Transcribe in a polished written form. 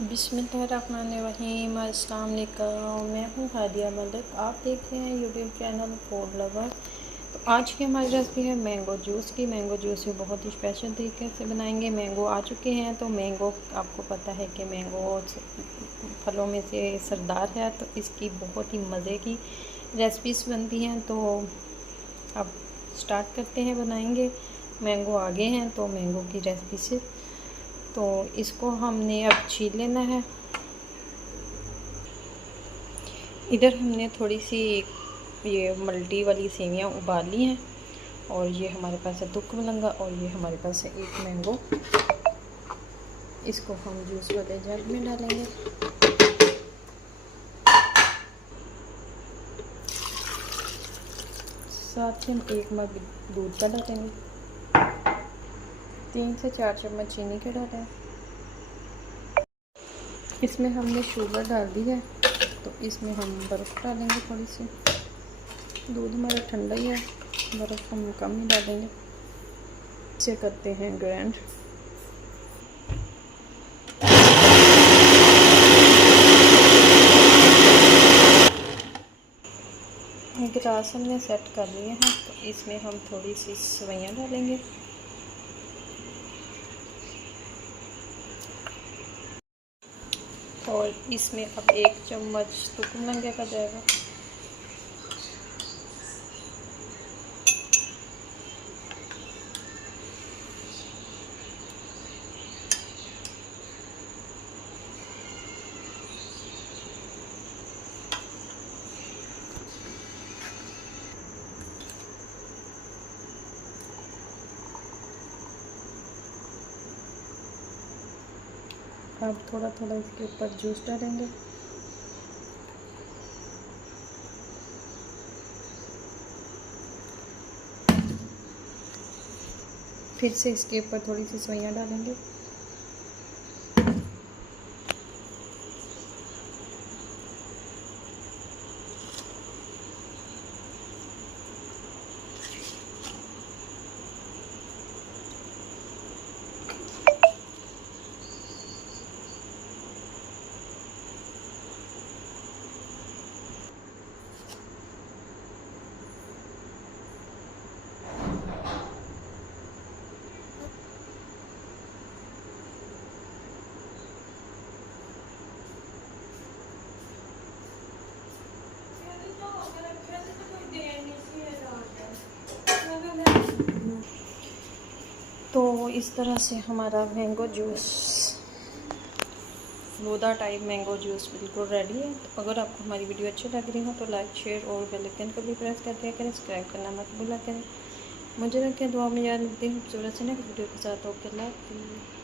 बिस्मिल्लाहिर्रहमानिर्रहीम। अस्सलाम वालेकुम। मैं हूँ हादिया मलिक, आप देख रहे हैं यूट्यूब चैनल फूड लवर। तो आज की हमारी रेसिपी है मैंगो जूस की। मैंगो जूस भी बहुत ही स्पेशल तरीके से बनाएंगे। मैंगो आ चुके हैं, तो मैंगो आपको पता है कि मैंगो फलों में से सरदार है, तो इसकी बहुत ही मज़े की रेसिपीज बनती हैं। तो अब स्टार्ट करते हैं, बनाएंगे। मैंगो आ गए हैं, तो मैंगो की रेसिपी से तो इसको हमने अब छील लेना है। इधर हमने थोड़ी सी ये मल्टी वाली सेवियां उबाली हैं, और ये हमारे पास है 2 कलंगा, और ये हमारे पास है 1 मैंगो। इसको हम जूस वाले जग में डालेंगे। साथ ही हम 1 मग दूध का डालेंगे। 3 से 4 चम्मच चीनी के डालें। इसमें हमने शुगर डाल दी है, तो इसमें हम बर्फ़ डालेंगे थोड़ी सी। दूध हमारा ठंडा ही है, बर्फ़ हम कम ही डालेंगे। इसे करते हैं ग्राइंड। गिलास हमने सेट कर लिए हैं, तो इसमें हम थोड़ी सी सेवइयां डालेंगे। और इसमें अब 1 चम्मच तुकमलंगे का जाएगा। अब थोड़ा थोड़ा इसके ऊपर जूस डालेंगे। फिर से इसके ऊपर थोड़ी सी सेवइयां डालेंगे। तो इस तरह से हमारा mango juice, falooda type mango juice बिल्कुल रेडी है। तो अगर आपको हमारी वीडियो अच्छी लग रही हो तो लाइक, शेयर और बेल आइकन को भी प्रेस कर दिया करें। सब्सक्राइब करना मत भूला करें। मुझे रखें दुआ में याद रखती हूँ खूबसूरत से नेक्स्ट वीडियो के साथ। ओके, अल्लाह हाफ़िज़।